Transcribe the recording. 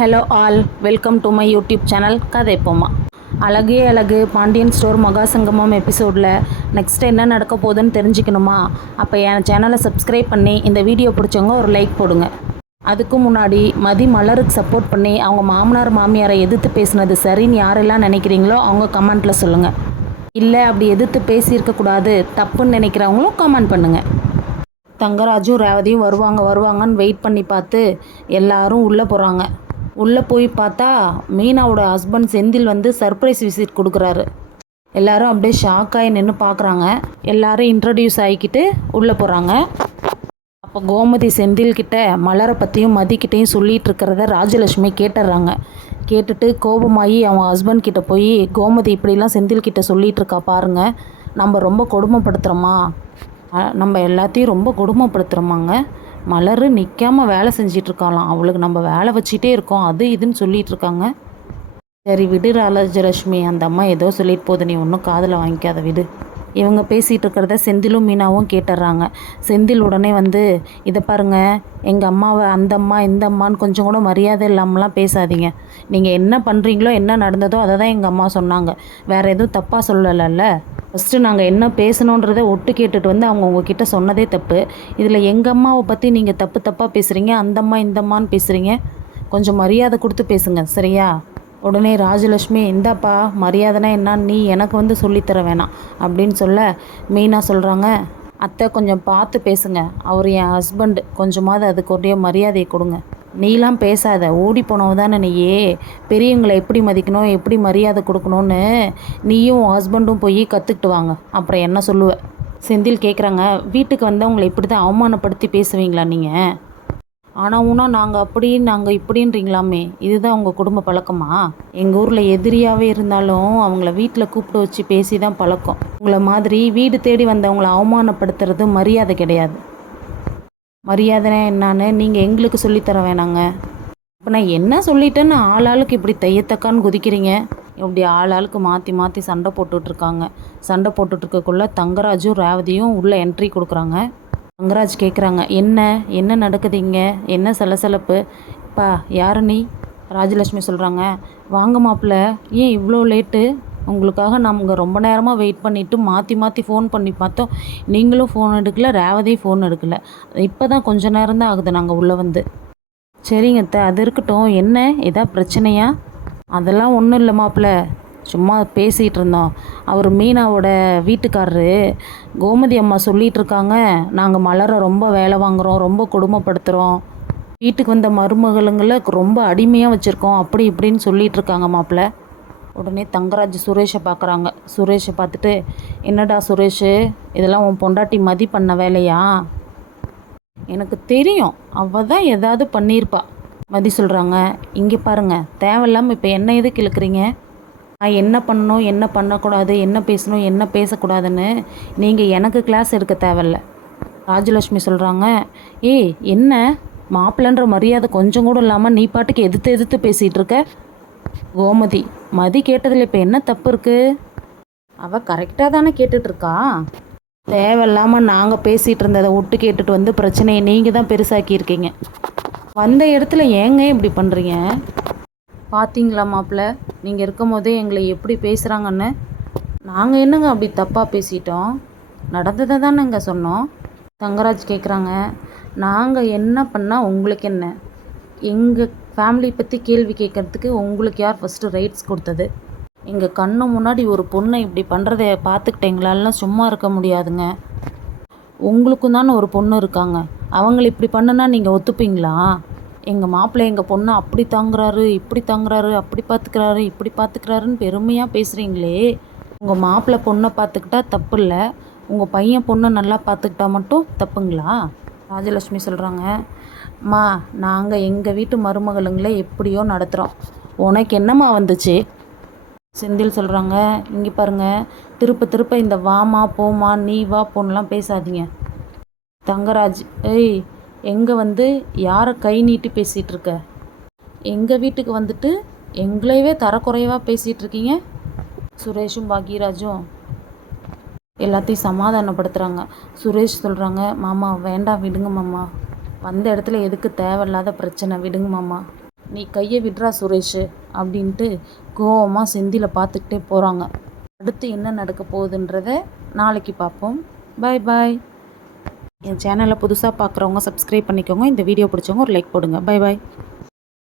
Hello all, welcome to my YouTube channel கதைப்போமா. அழகே அழகு பாண்டியன் ஸ்டோர் மகாசங்கமம் எபிசோடில் நெக்ஸ்ட் என்ன நடக்க போகுதுன்னு தெரிஞ்சுக்கணுமா? அப்போ என் சேனலை சப்ஸ்கிரைப் பண்ணி இந்த வீடியோ பிடிச்சவங்க ஒரு லைக் போடுங்க. அதுக்கு முன்னாடி மலருக்கு சப்போர்ட் பண்ணி அவங்க மாமனார் மாமியாரை எதிர்த்து பேசினது சரின்னு யாரெல்லாம் நினைக்கிறீங்களோ அவங்க கமெண்ட்டில் சொல்லுங்கள். இல்லை அப்படி எதிர்த்து பேசியிருக்கக்கூடாது தப்புன்னு நினைக்கிறவங்களும் கமெண்ட் பண்ணுங்கள். தங்கராஜும் ரேவதியும் வருவாங்கன்னு வெயிட் பண்ணி பார்த்து எல்லாரும் உள்ளே போகிறாங்க. உள்ளே போய் பார்த்தா மீனாவோட ஹஸ்பண்ட் செந்தில் வந்து சர்ப்ரைஸ் விசிட் கொடுக்குறாரு. எல்லாரும் அப்படியே ஷாக்காகி நின்று பார்க்குறாங்க. எல்லாரும் இன்ட்ரடியூஸ் ஆகிக்கிட்டு உள்ளே போகிறாங்க. அப்போ கோமதி செந்தில்கிட்ட மலரை பற்றியும் மதிக்கிட்டையும் சொல்லிகிட்டு இருக்கிறத ராஜலட்சுமி கேட்டுடுறாங்க. கேட்டுட்டு கோபமாகி அவங்க ஹஸ்பண்ட் கிட்ட போய் கோமதி இப்படிலாம் செந்தில்கிட்ட சொல்லிகிட்டு இருக்கா பாருங்கள், நம்ம ரொம்ப கொடுமைப்படுத்துகிறோமா, நம்ம எல்லாத்தையும் ரொம்ப கொடுமைப்படுத்துகிறோமாங்க. மலர் நிற்காமல் வேலை செஞ்சிட்ருக்காளாம், அவளுக்கு நம்ம வேலை வச்சிட்டே இருக்கோம் அது இதுன்னு சொல்லிகிட்டு இருக்காங்க. சரி விடு ராஜலட்சுமி, அந்த அம்மா ஏதோ சொல்லிட்டு போகுது, நீ ஒன்றும் காதில் வாங்கிக்காத விடு. இவங்க பேசிகிட்டு இருக்கிறத செந்திலும் மீனாவும் கேட்டுடுறாங்க. செந்தில் உடனே வந்து இதை பாருங்கள், எங்கள் அம்மாவை அந்த அம்மா இந்த அம்மான்னு கொஞ்சம் கூட மரியாதை இல்லாமலாம் பேசாதீங்க. நீங்கள் என்ன பண்ணுறீங்களோ என்ன நடந்ததோ அதை தான் எங்கள் அம்மா சொன்னாங்க, வேறு எதுவும் தப்பாக சொல்லலைல்ல. ஃபஸ்ட்டு நாங்கள் என்ன பேசணுன்றதை ஒட்டு கேட்டுட்டு வந்து அவங்க உங்ககிட்ட சொன்னதே தப்பு. இதில் எங்கள் அம்மாவை பற்றி நீங்கள் தப்பாக பேசுகிறீங்க, அந்தம்மா இந்தம்மான்னு பேசுகிறீங்க. கொஞ்சம் மரியாதை கொடுத்து பேசுங்க சரியா? உடனே ராஜலட்சுமி, இந்தாப்பா மரியாதைனா என்னான்னு நீ எனக்கு வந்து சொல்லித்தர வேணாம் அப்படின்னு சொல்ல மீனா சொல்கிறாங்க, அத்தை கொஞ்சம் பார்த்து பேசுங்க, அவர் என் ஹஸ்பண்டு, கொஞ்சமாவது அதுக்கு ஒரே மரியாதையை கொடுங்க. நீலாம் பேசாத, ஓடி போனவ தானே நீயே, பெரியவங்களை எப்படி மதிக்கணும் எப்படி மரியாதை கொடுக்கணும்னு நீயும் ஹஸ்பண்டும் போய் கற்றுக்கிட்டு வாங்க, அப்புறம் என்ன சொல்லுவ. செந்தில் கேட்குறாங்க, வீட்டுக்கு வந்தவங்களை இப்படி தான் அவமானப்படுத்தி பேசுவீங்களா நீங்கள்? ஆனால் நாங்கள் இப்படின்றீங்களாமே, இதுதான் உங்கள் குடும்ப பழக்கமா? எங்கள் ஊரில் எதிரியாகவே இருந்தாலும் அவங்கள வீட்டில் கூப்பிட்டு வச்சு பேசி தான் பழக்கம். உங்களை மாதிரி வீடு தேடி வந்தவங்களை அவமானப்படுத்துறது மரியாதை கிடையாது. மரியாதைனா என்னான்னு நீங்கள் எங்களுக்கு சொல்லித்தர வேணாங்க. இப்போ நான் என்ன சொல்லிட்டேன்னு ஆளாளுக்கு இப்படி தையத்தக்கான்னு குதிக்கிறீங்க. இப்படி ஆளாளுக்கு மாற்றி மாற்றி சண்டை போட்டுட்ருக்காங்க. சண்டை போட்டுட்ருக்கக்குள்ளே தங்கராஜும் ரேவதியும் உள்ளே என்ட்ரி கொடுக்குறாங்க. தங்கராஜ் கேட்குறாங்க, என்ன நடக்குதுங்க, என்ன சலசலப்பு? பா யாரு நீ? ராஜலட்சுமி சொல்கிறாங்க, வாங்க மாப்பிள்ளை, ஏன் இவ்வளோ லேட்டு? உங்களுக்காக நாங்கள் ரொம்ப நேரமாக வெயிட் பண்ணிவிட்டு மாற்றி மாற்றி ஃபோன் பண்ணி பார்த்தோம், நீங்களும் ஃபோன் எடுக்கல, ரேவதியும் ஃபோன் எடுக்கல. இப்போ தான் கொஞ்சம் நேரம் தான் ஆகுது நாங்கள் உள்ளே வந்து. சரிங்க அத்தை, அது இருக்கட்டும், என்ன ஏதா பிரச்சனையா? அதெல்லாம் ஒன்றும் இல்லை மாப்பிள்ளை, சும்மா பேசிகிட்டு இருந்தோம். அவர் மீனாவோட வீட்டுக்காரரு கோமதி அம்மா சொல்லிகிட்டு இருக்காங்க, நாங்கள் மலரை ரொம்ப வேலை வாங்குகிறோம், ரொம்ப கொடுமைப்படுத்துகிறோம், வீட்டுக்கு வந்த மருமகளுங்களை ரொம்ப அடிமையாக வச்சுருக்கோம், அப்படி இப்படின்னு சொல்லிகிட்டு இருக்காங்க மாப்பிள்ளை. உடனே தங்கராஜ் சுரேஷை பார்க்குறாங்க. சுரேஷை பார்த்துட்டு, என்னடா சுரேஷ், இதெல்லாம் உன் பொண்டாட்டி மதி பண்ண வேலையா? எனக்கு தெரியும், அவள் தான் ஏதாவது பண்ணியிருப்பா. மதி சொல்கிறாங்க, இங்கே பாருங்கள், தேவையில்லாமல் இப்போ என்ன எதுக்கு இழுக்கிறீங்க? நான் என்ன பண்ணணும் என்ன பண்ணக்கூடாது, என்ன பேசணும் என்ன பேசக்கூடாதுன்னு நீங்கள் எனக்கு கிளாஸ் எடுக்க தேவையில்ல. ராஜலட்சுமி சொல்கிறாங்க, ஏய் என்ன மாப்பிள்ளன்ற மரியாதை கொஞ்சம் கூட இல்லாமல் நீ பாட்டுக்கு எதிர்த்து பேசிகிட்டு இருக்க. கோமதி, மதி கேட்டதில் இப்போ என்ன தப்பு இருக்குது? அவள் கரெக்டாக தானே கேட்டுட்ருக்கா. தேவையில்லாமல் நாங்கள் பேசிகிட்டு இருந்ததை விட்டு கேட்டுட்டு வந்து பிரச்சனையை நீங்கள் தான் பெருசாக்கியிருக்கீங்க. வந்த இடத்துல ஏங்க இப்படி பண்ணுறீங்க? பார்த்தீங்களா மாப்பிள்ளை, நீங்கள் இருக்கும் போதே எங்களை எப்படி பேசுகிறாங்கன்னு. நாங்கள் என்னங்க அப்படி தப்பாக பேசிட்டோம்? நடந்ததை தானேங்க சொன்னோம். தங்கராஜ் கேட்குறாங்க, நாங்கள் என்ன பண்ணால் உங்களுக்கு என்ன? எங்கள் ஃபேமிலி பற்றி கேள்வி கேட்குறதுக்கு உங்களுக்கு யார் ஃபஸ்ட்டு ரைட்ஸ் கொடுத்தது? எங்கள் கண்ணு முன்னாடி ஒரு பொண்ணை இப்படி பண்ணுறத பார்த்துக்கிட்டீங்களாலாம் சும்மா இருக்க முடியாதுங்க. உங்களுக்கும் தானே ஒரு பொண்ணு இருக்காங்க, அவங்கள இப்படி பண்ணுனா நீங்கள் ஒத்துப்பீங்களா? எங்கள் மாப்பிள்ளை எங்கள் பொண்ணை அப்படி தாங்குறாரு இப்படி தாங்குறாரு, அப்படி பார்த்துக்கிறாரு இப்படி பார்த்துக்கிறாருன்னு பெருமையாக பேசுகிறீங்களே. உங்கள் மாப்பிள்ளை பொண்ணை பார்த்துக்கிட்டா தப்பு இல்லை, உங்கள் பையன் பொண்ணை நல்லா பார்த்துக்கிட்டா மட்டும் தப்புங்களா? ராஜலட்சுமி சொல்கிறாங்க, அம்மா நாங்கள் எங்கள் வீட்டு மருமகளுங்களை எப்படியோ நடத்துகிறோம், உனக்கு என்னம்மா வந்துச்சு? செந்தில் சொல்கிறாங்க, இங்கே பாருங்கள், திருப்ப இந்த வாமா போமா நீ வா போன்லாம் பேசாதீங்க. தங்கராஜ், ஏய் எங்கே வந்து யாரை கை நீட்டி பேசிகிட்டு இருக்க? எங்கள் வீட்டுக்கு வந்துட்டு எங்களையவே தரக்குறைவாக பேசிகிட்டு இருக்கீங்க. சுரேஷும் பாக்யராஜும் எல்லாத்தையும் சமாதானப்படுத்துகிறாங்க. சுரேஷ் சொல்கிறாங்க, மாமா வேண்டாம் விடுங்க மாமா, வந்த இடத்துல எதுக்கு தேவையில்லாத பிரச்சனை, விடுங்க மாமா. நீ கையை விட்றா சுரேஷ் அப்படின்ட்டு கோவமாக செந்திலை பார்த்துக்கிட்டே போகிறாங்க. அடுத்து என்ன நடக்க போகுதுன்றத நாளைக்கு பார்ப்போம். பாய் பாய். என் சேனலை புதுசாக பார்க்குறவங்க சப்ஸ்கிரைப் பண்ணிக்கோங்க. இந்த வீடியோ பிடிச்சவங்க ஒரு லைக் போடுங்க. பாய் பாய்.